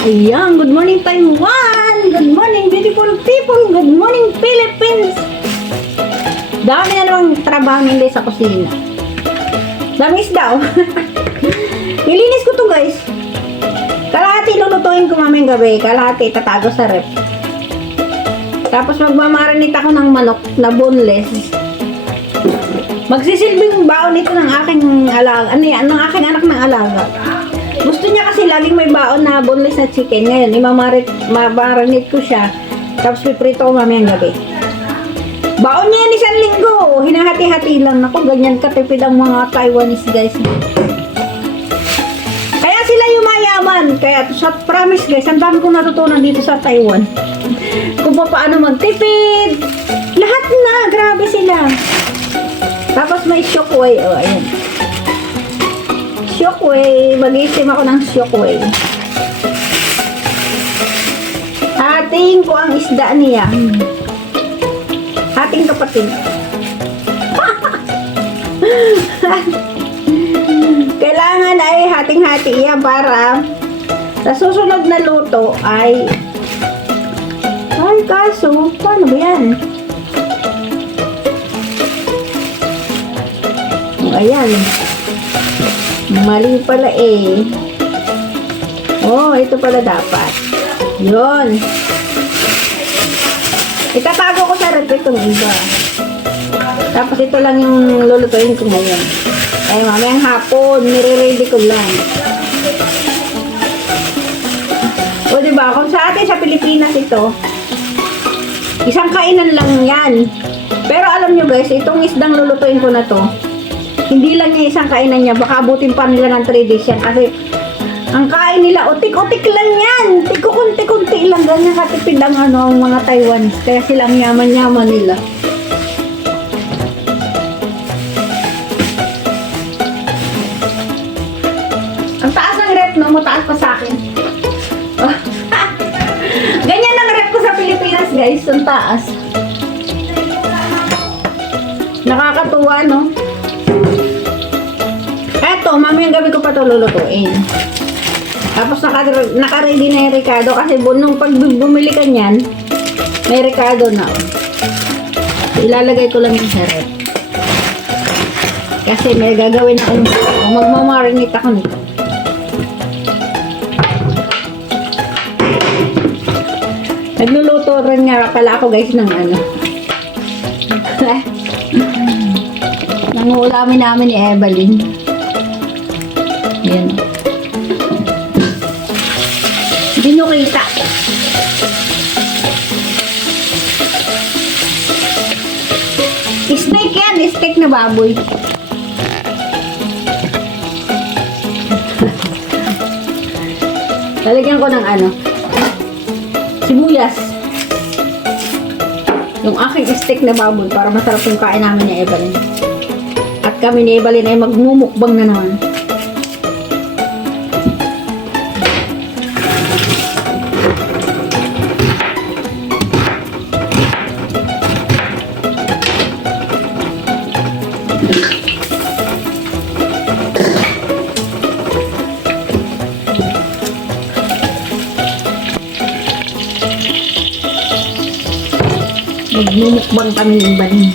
Ayan, good morning Taiwan! Good morning beautiful people! Good morning Philippines! Dami na namang trabaho nila sa kusina. Dami isda oh. Nilinis ko to guys. Kalahati lulutuin ko mamayang gabi. Kalahati tatago sa rep. Tapos magmamarinate ako ng manok na boneless. Magsisilbing baon ito ng aking alaga. Ano yan? Ng aking anak ng alaga. Gusto niya kasi laging may baon na boneless na chicken. Ngayon, imamarinate ko siya. Tapos piprito ko mamayang gabi. Baon niya yan isang linggo. Hinahati-hati lang. Naku, ganyan katipid ang mga Taiwanese guys. Kaya sila yumayaman. Kaya sa promise guys, ang dami kong natutunan dito sa Taiwan. Kung paano magtipid. Lahat na. Grabe sila. Tapos may shockwave. Oh, ayan. Shockwave. Mag-iisim ako ng shockwave. Hating ko ang isda niya. Hating kapatid. Kailangan ay hating-hati yan para sa susunod na luto ay kaso, paano ba yan? Ayan. Mali pala eh. Oh, ito pala dapat. Yun. Itatago ko sa rep itong iba. Tapos ito lang yung lulutuin ko ngayon. Ay, mamayang hapon, nire-ready ko lang. O, diba? Kung sa atin sa Pilipinas ito, isang kainan lang yan. Pero alam nyo guys, itong isdang lulutuin ko na to, hindi lang niya isang kainan niya, baka abutin pa nila ng 3 days yan. Kasi, ang kain nila, utik-utik lang yan. Kunti-kunti lang, ganyan katipid ang mga Taiwanese. Kaya silang yaman-yaman nila. Ang taas ng rep, no? Mataas pa sa akin. Ganyan ang rep ko sa Pilipinas, guys. Ang taas. Nakakatuwa, no? Eto, mamayang gabi ko pa ito lulutuin. Tapos naka-ready na yung Ricardo kasi nung pag bumili ka niyan, may Ricardo na. Ilalagay ko lang yung rep. Kasi may gagawin ako. Magmamarinate ako nito. Nagluluto rin nga pala ako guys ng nangulamin namin ni Evelyn. Yan. Hindi nyo kita. Steak yan. Steak na baboy. Lalagyan ko ng sibuyas. Yung aking steak na baboy para masarap yung kain namin ni Evelyn. At kami ni Evelyn ay magmumukbang na naman. Magmumukbang kami ng banin.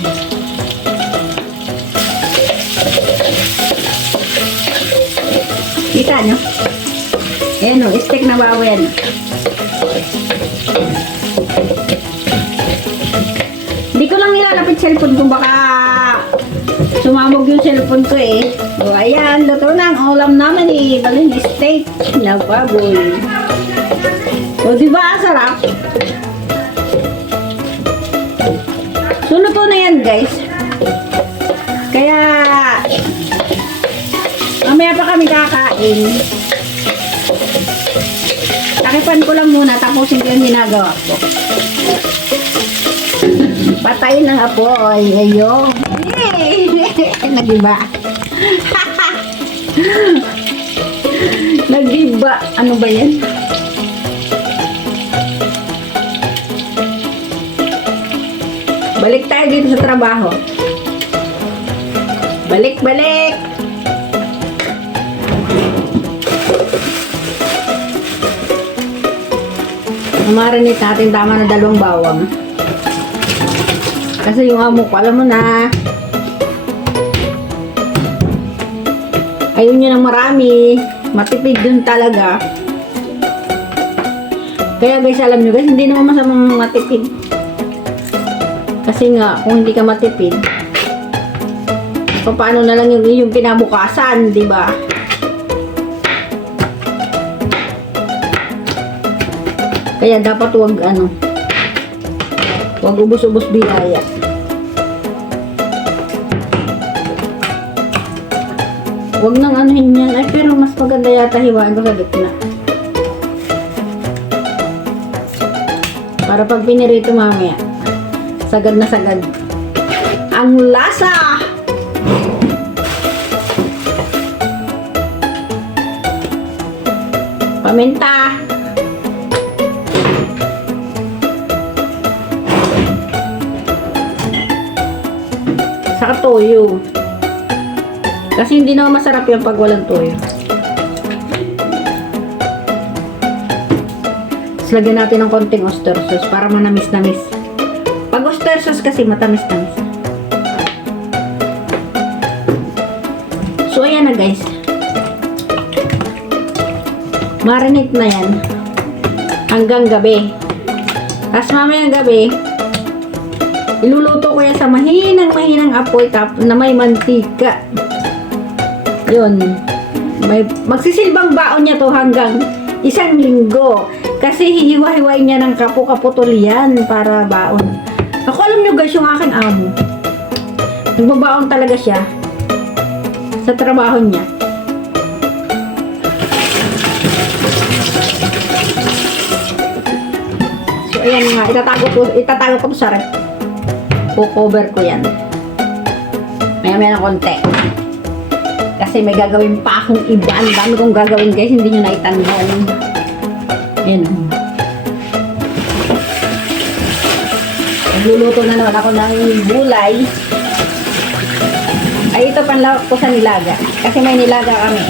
Kita nyo? Ayan o, steak na baboy yan. Hindi ko lang nilalapit cellphone kung baka sumamog yung cellphone ko eh. O ayan, luto na ang ulam naman eh. Balin steak na baboy. O diba ang sarap? Luto na yan guys. Kaya mamaya pa kami kakain. Takipan ko lang muna, tapusin ko yung ginagawa ko. Patayin ng apoy. Ayun. Nagiba. Nagiba. Ano ba yan? Balik tayo dito sa trabaho. Balik. Marinate natin tama na 2 bawang. Kasi yung amo ko, alam mo na, ayun yun ang marami. Matipid dun talaga. Kaya guys, alam nyo guys, hindi naman masamang matipid. Kasi nga, kung hindi ka matipid, paano na lang yung pinabukasan, di ba? Kaya dapat wag wag ubos-ubos biyaya. Wag nang anuhin yan. Ay, pero mas maganda yata hiwain ko sa gitna. Para pag pinirito mamaya, sagad na sagad. Ang lasa! Paminta! Saka toyo. Kasi hindi naman masarap yung pag walang toyo. Tapos lagyan natin ng konting oyster sauce para manamis-namis. Pag oyster sauce kasi matamis-tamis. So ayan na guys. Marinate na yan hanggang gabi. Tapos mamayang gabi, iluluto ko yan sa mahinang apoy na may mantika. Yun. Magsisilbang baon niya to hanggang 1 linggo. Kasi hihiwa-hiwain niya ng kapo-kaputol yan para baon. Ako alam nyo guys, yung aking amo, nagbabaon talaga siya sa trabaho niya. So ayan nga, itatago ko to sa ref. Cover ko yan. Maya-maya ng konti. Kasi may gagawin pa akong iba. Ang dami kong gagawin guys, hindi nyo naitandaan. Yan. Nagluluto na naman ako ng gulay. Ay, ito panlawak ko sa nilaga. Kasi may nilaga kami.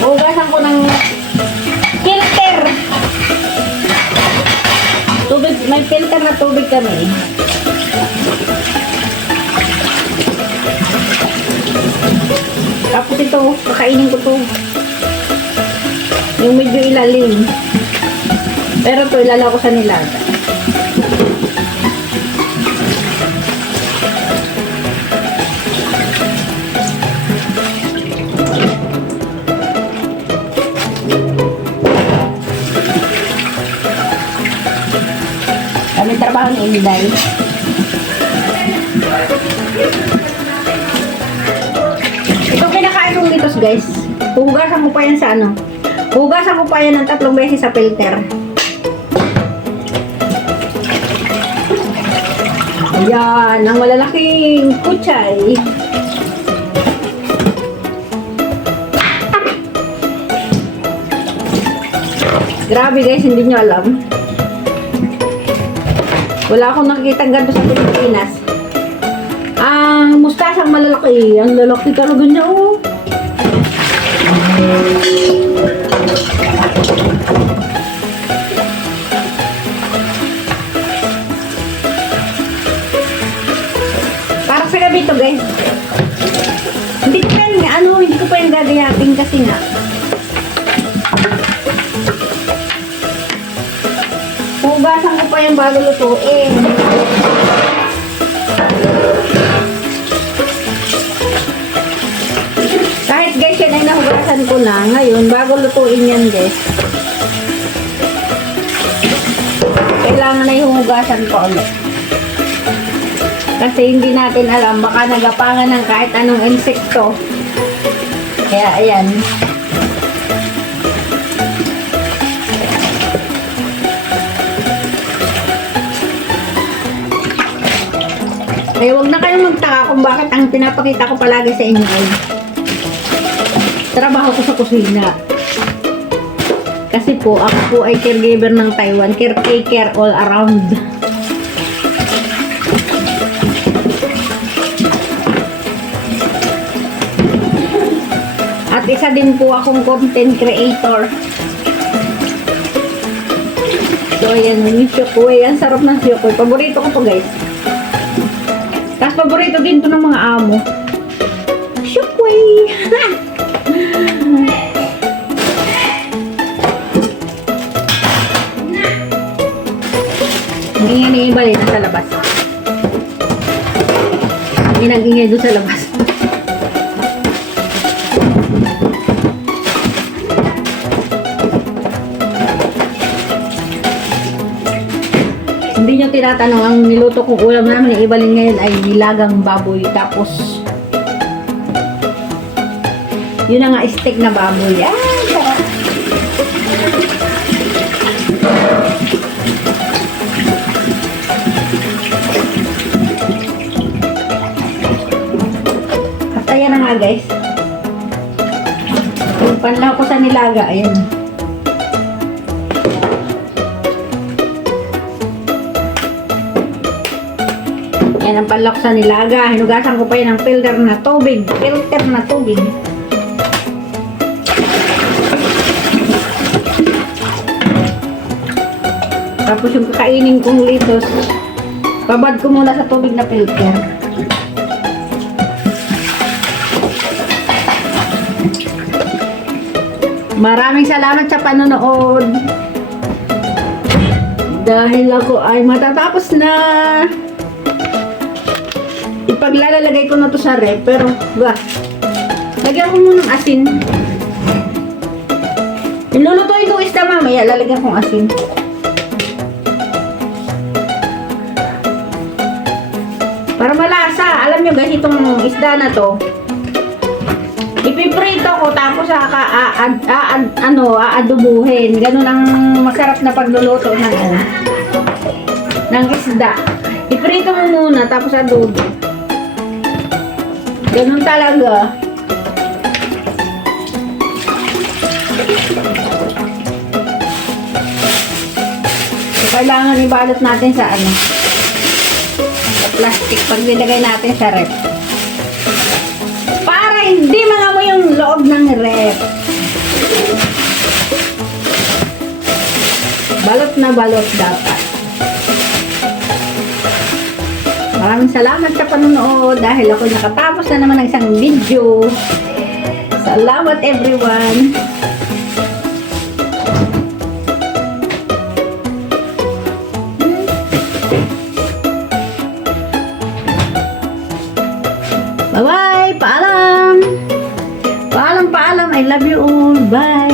Hugasan ko ng filter. Tubig, may filter na tubig kami. Tapos ito, kakainin ko to. Yung medyo ilalim. Pero to ilalaw ko sa nilaga. Kami trabaho ni Inday. Ito kinakain kong litos guys. Hugasan mo pa yan sa Hugasan mo pa yan ng 3 beses sa filter. Ayan, ang malalaking kutsay. Grabe guys, hindi nyo alam. Wala akong nakikita ganito sa Pilipinas. Ang mustasang malalaki. Ang lalaki talaga niya, oh. Parang sa gabi to guys. Hindi ko pa yung gagayatin kasi nga. Hugasan ko pa yung bago lutuin. Kahit guys, yan ay nahugasan ko na. Ngayon, bago lutuin yan guys, kailangan na yung hugasan ko ulit. Kasi hindi natin alam, baka nagapangan ng kahit anong insekto. Kaya ayan. Kaya huwag na kayong magtaka kung bakit ang pinapakita ko palagi sa inyo ay trabaho ko sa kusina. Kasi po, ako po ay caregiver ng Taiwan. Caretaker all around. At At isa din po akong content creator. So, ayan, yung Shokoy. Ang sarap ng Shokoy. Paborito ko to, guys. Tapos, paborito din to ng mga amo. Shokoy! Ang ingay ni Iba rin nasa labas. Ang ingay doon sa labas. Hindi nyo tinatanong, ang niluto kong ulam namin ni Ibalin ngayon ay nilagang baboy. Tapos, yun na nga, steak na baboy. Ah, sarap. At ayan na nga, guys. Yung panlaw ko sa nilaga, ayan. Yan ang panlak sa nilaga. Hinugasan ko pa yan ng filter na tubig. Filter na tubig. Tapos yung kakainin kong litos, babad ko muna sa tubig na filter. Maraming salamat sa panonood. Dahil ako ay matatapos na. Ipaglalagay ko na to sa rep, pero lagyan ko muna ng asin. Ilulutuin ko isda mamaya, lalagyan kong asin. Para malasa. Alam nyo guys, itong isda na to, ipiprito ko tapos aadubuhin. Ganun ang masarap na pagluluto ng isda. Iprito mo muna tapos adobo. Ganun talaga. So, kailangan ibalot natin sa sa plastic pag nilagay natin sa rep. Para hindi mangamoy yung loob ng rep. Balot na balot dapat. Maraming salamat sa panonood dahil ako nakatapos na naman ng isang video. Salamat everyone. Bye-bye! Paalam! Paalam, paalam! I love you all! Bye!